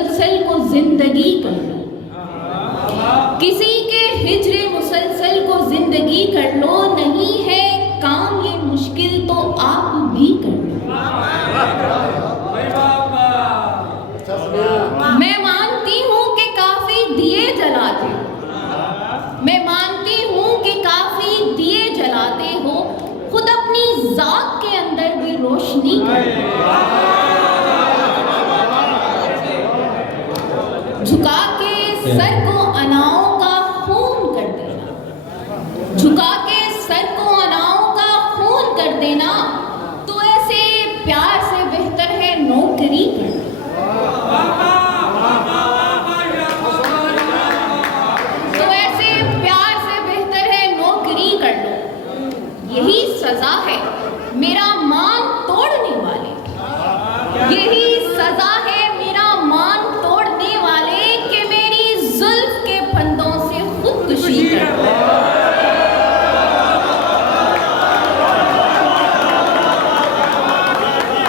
मुसलसल को जिंदगी कर लो, किसी के हिजरे मुसलसल को जिंदगी कर लो, नहीं है काम ये मुश्किल तो आप भी कर लो। मैं मानती हूँ कि काफी दिए जलाते हो, मैं मानती हूँ कि काफी दिए जलाते हो, खुद अपनी जात के अंदर भी रोशनी करते हो। झुका के सर को अनाओं का खून कर देना, झुका के सर को अनाओं का खून कर देना, तो ऐसे प्यार से बेहतर है नौकरी करना। तो ऐसे प्यार से बेहतर है नौकरी कर लो। यही सजा है मेरा मान तोड़ने वाले, यही सजा है मेरा मान तोड़ने वाले कि मेरी जुल्फ के फंदों से खुदकुशी कर लो।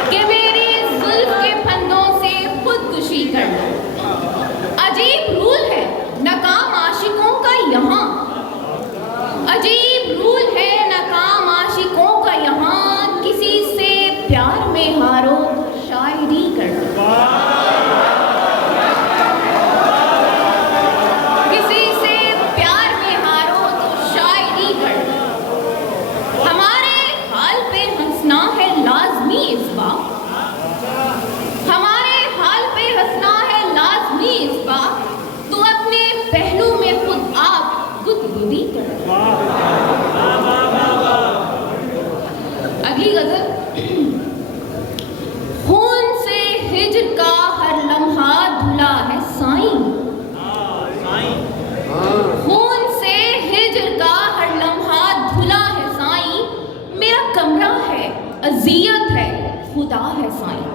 कि मेरी जुल्फ के फंदों से खुदकुशी कर लो। अजीब रूल है नाकाम आशिकों का यहाँ, अजीब रूल है नाकाम आशिकों का यहाँ, किसी से प्यार में हारो शायरी कर लो, किसी से प्यार में हारो तो शायरी कर लो। हमारे हाल पे हंसना है लाजमी इस बात, हमारे हाल पे हंसना है लाजमी इस बात, तो अपने पहलू में खुद आप गुदगुदी कर लो। अगली गजल। खून से हिज्र का हर लम्हा धुला है साईं, खून से हिज्र का हर लम्हा धुला है साईं, मेरा कमरा है अजियत है खुदा है साईं,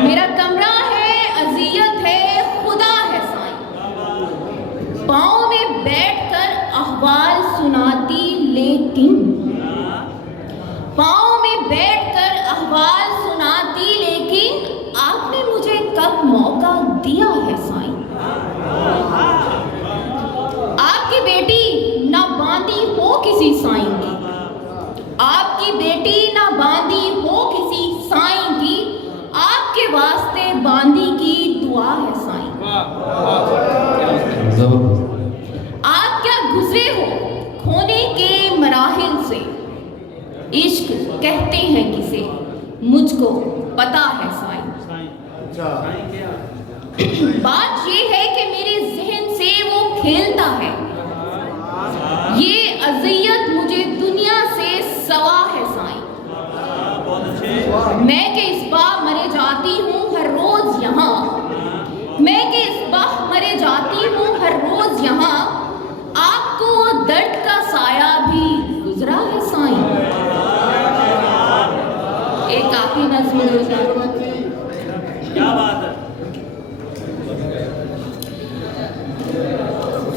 मेरा कमरा है अजियत है खुदा है साईं। पाँव में बैठकर अहवाल सुनाती लेकिन, पाँव में बैठकर अहवाल सुनाती लेकिन, आपने मुझे कब मौका दिया है साईं। आपकी बेटी ना बांधी हो किसी साईं की, आपकी बेटी ना बांधी हो किसी साईं की, आपके वास्ते बांधी की दुआ है साईं। आप क्या गुजरे हो खोने के मराहिल से, इश्क कहते हैं किसे मुझको पता है साईं। बात ये है कि मेरे जहन से वो खेलता है, ये अजियत मुझे दुनिया से सवा है साईं। मैं के इस बार मरे जाती हूँ हर रोज यहाँ, मैं के इस बार मरे जाती हूँ हर रोज यहाँ, आपको दर्द का साया भी गुजरा है साईं। एक काफी नज़्म क्या बात है।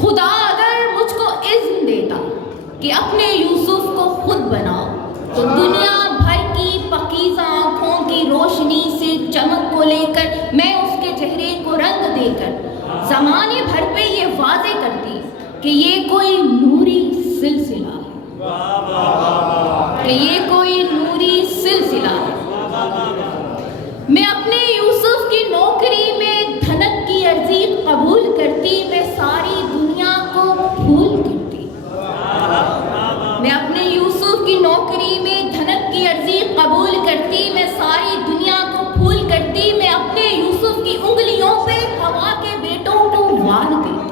खुदा अगर मुझको इज़्न देता कि अपने यूसुफ को खुद बनाओ, तो दुनिया भर की पकीज़ा आँखों की रोशनी से चमक को लेकर मैं उसके चेहरे को रंग देकर ज़माने भर पे ये वाज़े करती कि ये कोई नूरी सिलसिला है, कि ये कोई नूरी सिलसिला है। मैं अपने यूसुफ की नौकरी में धनक की अर्जी कबूल करती, मैं सारी दुनिया को भूल करती। मैं अपने यूसुफ की नौकरी में धनक की अर्जी कबूल करती, मैं सारी दुनिया को भूल करती। मैं अपने यूसुफ की उंगलियों पे हवा के बेटों को वार देती,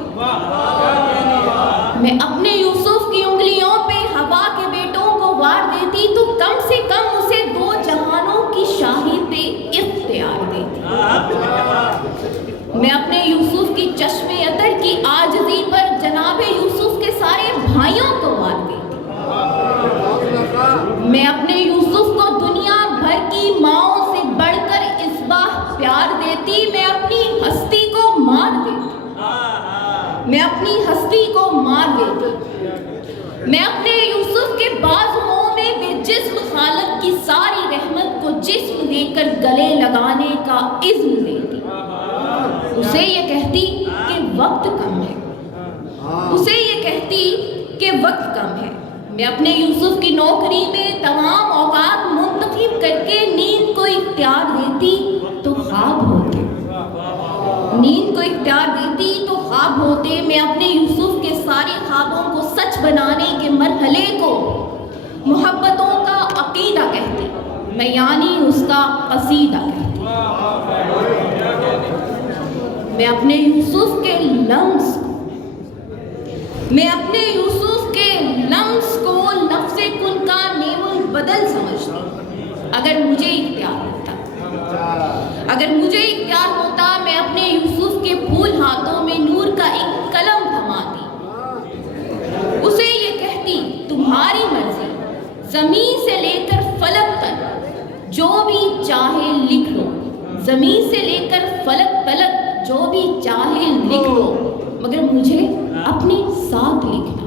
मैं अपने यूसुफ की उंगलियों पे हवा के बेटों को वार देती, तो कम से कम उसे दो जहानों की शाही पे इख्तियार देती। मैं अपने यूसुफ की चश्मे अतर की आजजी पर जनाबे यूसुफ के सारे भाइयों को वार देती। मैं अपने यूसुफ को दुनिया भर की माओं से बढ़कर इस बार प्यार देती, मैं अपनी हस्ती को मार देती, मैं अपनी हस्ती को मार देती। मैं अपने यूसुफ के बाजुओं में बेजिस्म खालक की सारी रहमत को जिस्म देकर गले लगाने का इज़्न देती। उसे ये कहती कि वक्त कम है, उसे ये कहती कि वक्त कम है। मैं अपने यूसुफ की नौकरी में तमाम औकात मुंतखब करके नींद को इख्तियार देती तो ख्वाब होते, नींद को इख्तियार देती तो ख्वाब होते। मैं अपने यूसुफ के सारे ख्वाबों को सच बनाने के मरहले को मोहब्बतों का अकीदा कहती, मैं यानी उसका कसीदा कहती। मैं अपने यूसुफ के लम्स मैं अपने यूसुफ के लम्स को लफ्ज़े कुन का नेमुल बदल समझती। अगर मुझे इख्तियार होता मैं अपने यूसुफ के फूल हाथों में नूर का एक कलम थमाती, उसे ये कहती तुम्हारी मर्जी, ज़मीन से लेकर फलक तक जो भी चाहे लिख लो, ज़मीन से लेकर फलक तलक जो भी चाहे लिख लो, मगर मुझे अपने साथ लिखना।